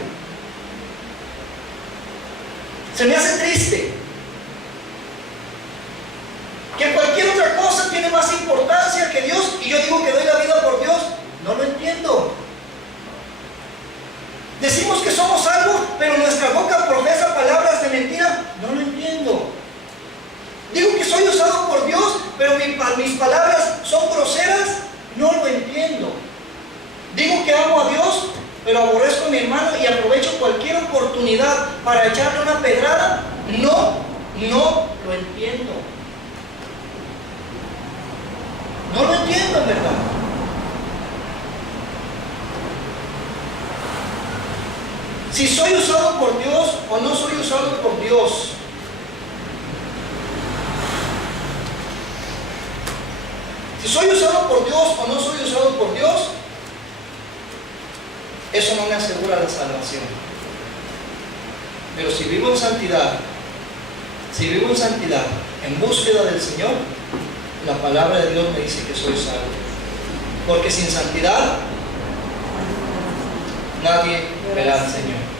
Se me hace triste. Que cualquier otra cosa tiene más importancia que Dios y yo digo que doy la vida por Dios. No lo entiendo. Decimos que somos salvos, pero nuestra boca profesa palabras de mentira. No lo entiendo. Digo que soy usado por Dios, pero mis palabras son groseras. No lo entiendo. Digo que amo a Dios, pero aborrezco a mi hermano y aprovecho cualquier oportunidad para echarle una pedrada. No lo entiendo. No lo entiendo en verdad. Si soy usado por Dios o no soy usado por Dios. Si soy usado por Dios o no soy usado por Dios, eso no me asegura la salvación. Pero si vivo en santidad, en búsqueda del Señor, la palabra de Dios me dice que soy salvo. Porque sin santidad nadie verá al Señor.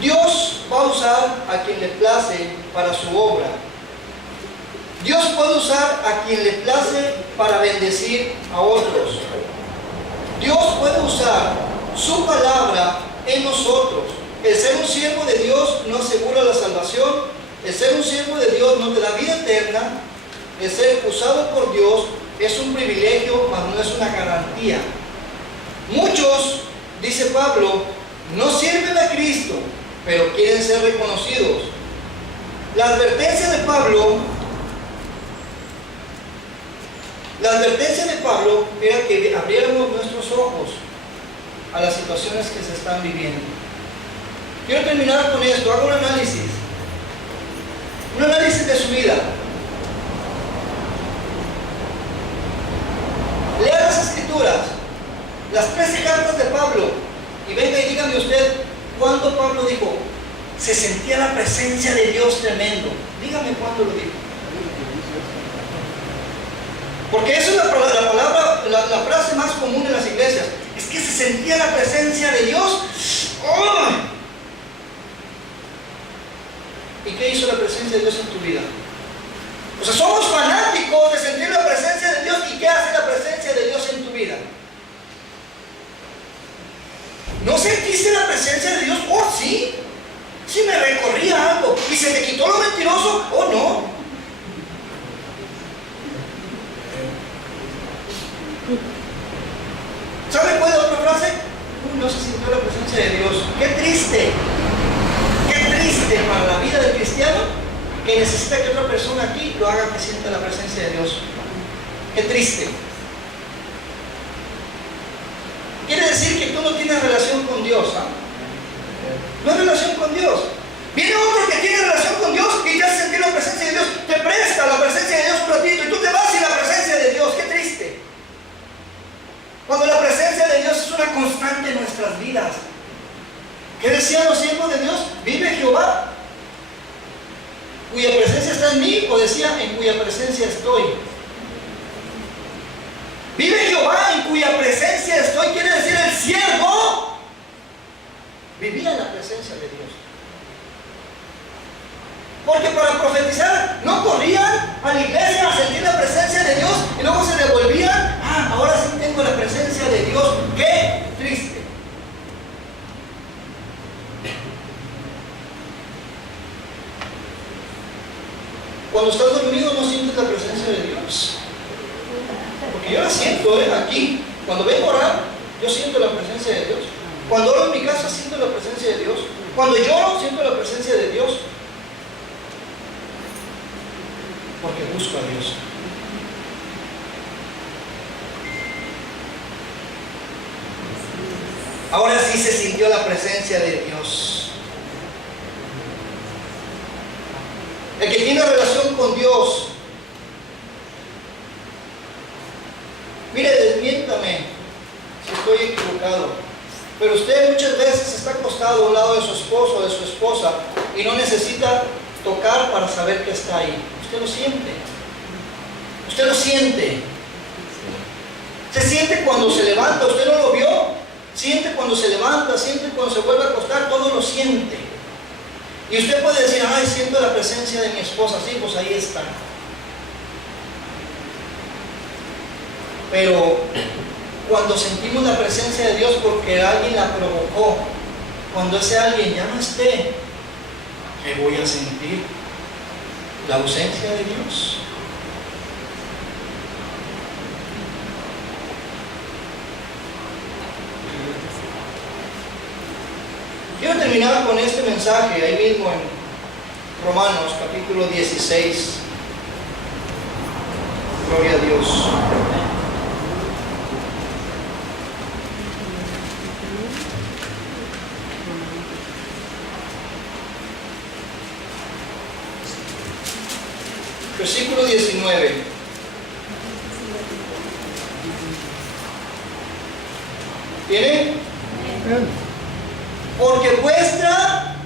Dios va a usar a quien le place para su obra. Dios puede usar a quien le place para bendecir a otros. Dios puede usar su palabra en nosotros. El ser un siervo de Dios no asegura la salvación. El ser un siervo de Dios no te da vida eterna. El ser usado por Dios es un privilegio, mas no es una garantía. Muchos, dice Pablo, no sirven a Cristo, pero quieren ser reconocidos. La advertencia de Pablo era que abriéramos nuestros ojos a las situaciones que se están viviendo. Quiero terminar con esto. Hago un análisis de su vida. Lea las Escrituras, las 13 cartas de Pablo, y venga y dígame usted cuándo Pablo dijo, se sentía la presencia de Dios tremendo. Dígame cuándo lo dijo. Porque esa es la frase más común en las iglesias. Es que se sentía la presencia de Dios. ¡Oh! ¿Y qué hizo la presencia de Dios en tu vida? O sea, somos fanáticos de sentir la presencia de Dios. ¿Y qué hace la presencia de Dios en tu vida? ¿No sentiste la presencia de Dios? Oh, sí. Sí me recorría algo. ¿Y se te quitó lo mentiroso? Oh, no. ¿Sabe cuál es la otra frase? No se sintió la presencia de Dios. ¡Qué triste! ¡Qué triste para la vida del cristiano que necesita que otra persona aquí lo haga que sienta la presencia de Dios! ¡Qué triste! Quiere decir que tú no tienes relación con Dios, ¿ah? No hay relación con Dios. Viene otro que tiene relación con Dios y te hace sentir la presencia de Dios. Te presta la presencia de Dios un ratito y tú te vas sin la presencia de Dios. ¡Qué triste! Cuando la presencia de Dios es una constante en nuestras vidas. ¿Qué decían los siervos de Dios? Vive Jehová, cuya presencia está en mí, o decía, en cuya presencia estoy. Vive Jehová, en cuya presencia estoy. Quiere decir siervo vivía en la presencia de Dios. Porque para profetizar no corrían a la iglesia a sentir la presencia de Dios y luego se devolvían. Ahora sí tengo la presencia de Dios. ¡Qué triste! Cuando estás dormido no sientes la presencia de Dios. Porque yo la siento, aquí. Cuando vengo a orar, yo siento la presencia de Dios. Cuando oro en mi casa, siento la presencia de Dios. Cuando lloro, siento la presencia de Dios. Porque busco a Dios. Ahora sí se sintió la presencia de Dios. El que tiene relación con Dios, mire, desmiéntame si estoy equivocado, pero usted muchas veces está acostado a un lado de su esposo o de su esposa y no necesita tocar para saber que está ahí. Usted lo siente. Usted lo siente. Se siente cuando se levanta. ¿Usted no lo vio? Siente cuando se levanta, siente cuando se vuelve a acostar, todo lo siente. Y usted puede decir, ay, siento la presencia de mi esposa. Sí, pues ahí está. Pero cuando sentimos la presencia de Dios porque alguien la provocó, cuando ese alguien ya no esté, ¿qué voy a sentir? La ausencia de Dios. Quiero terminar con este mensaje ahí mismo en Romanos capítulo 16. Gloria a Dios. Versículo 19. ¿Tiene? Porque vuestra,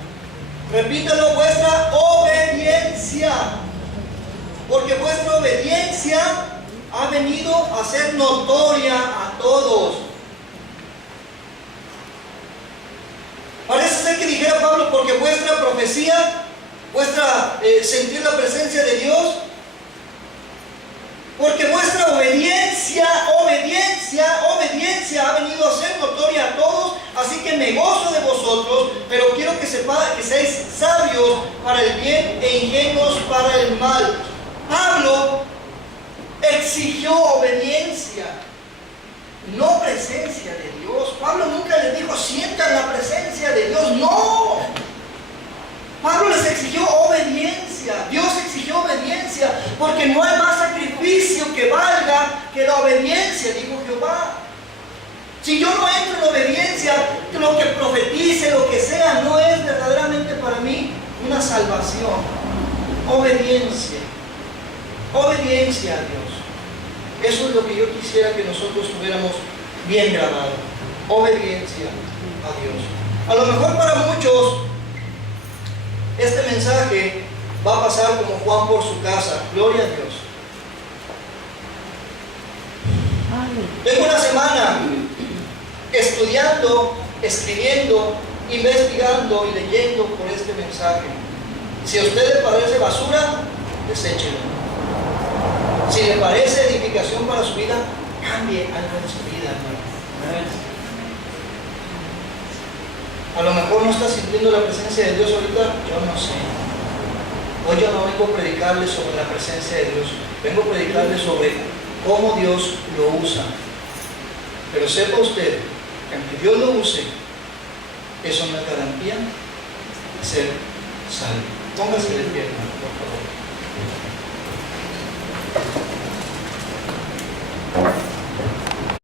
repítalo, vuestra obediencia. Porque vuestra obediencia ha venido a ser notoria a todos. Parece ser que dijera Pablo, porque vuestra profecía, vuestra sentir la presencia de Dios, porque vuestra obediencia ha venido a ser notoria a todos, así que me gozo de vosotros, pero quiero que seáis sabios para el bien e ingenuos para el mal. Pablo exigió obediencia, no presencia de Dios. Pablo nunca les dijo, sientan la presencia de Dios, no. Pablo les exigió obediencia. Dios exigió obediencia, porque no hay más sacrificio que valga que la obediencia, dijo Jehová. Si yo no entro en obediencia, lo que profetice, lo que sea, no es verdaderamente para mí una salvación. Obediencia. Obediencia a Dios. Eso es lo que yo quisiera que nosotros tuviéramos bien grabado. Obediencia a Dios. A lo mejor para muchos este mensaje va a pasar como Juan por su casa. Gloria a Dios. Tengo una semana estudiando, escribiendo, investigando y leyendo por este mensaje. Si a usted le parece basura, deséchelo. Si le parece edificación para su vida, cambie algo de su vida, hermano. A lo mejor no está sintiendo la presencia de Dios ahorita, yo no sé. Hoy yo no vengo a predicarle sobre la presencia de Dios, vengo a predicarle sobre cómo Dios lo usa. Pero sepa usted que aunque Dios lo use, eso no es garantía de ser salvo. Póngase de pie, hermano, por favor.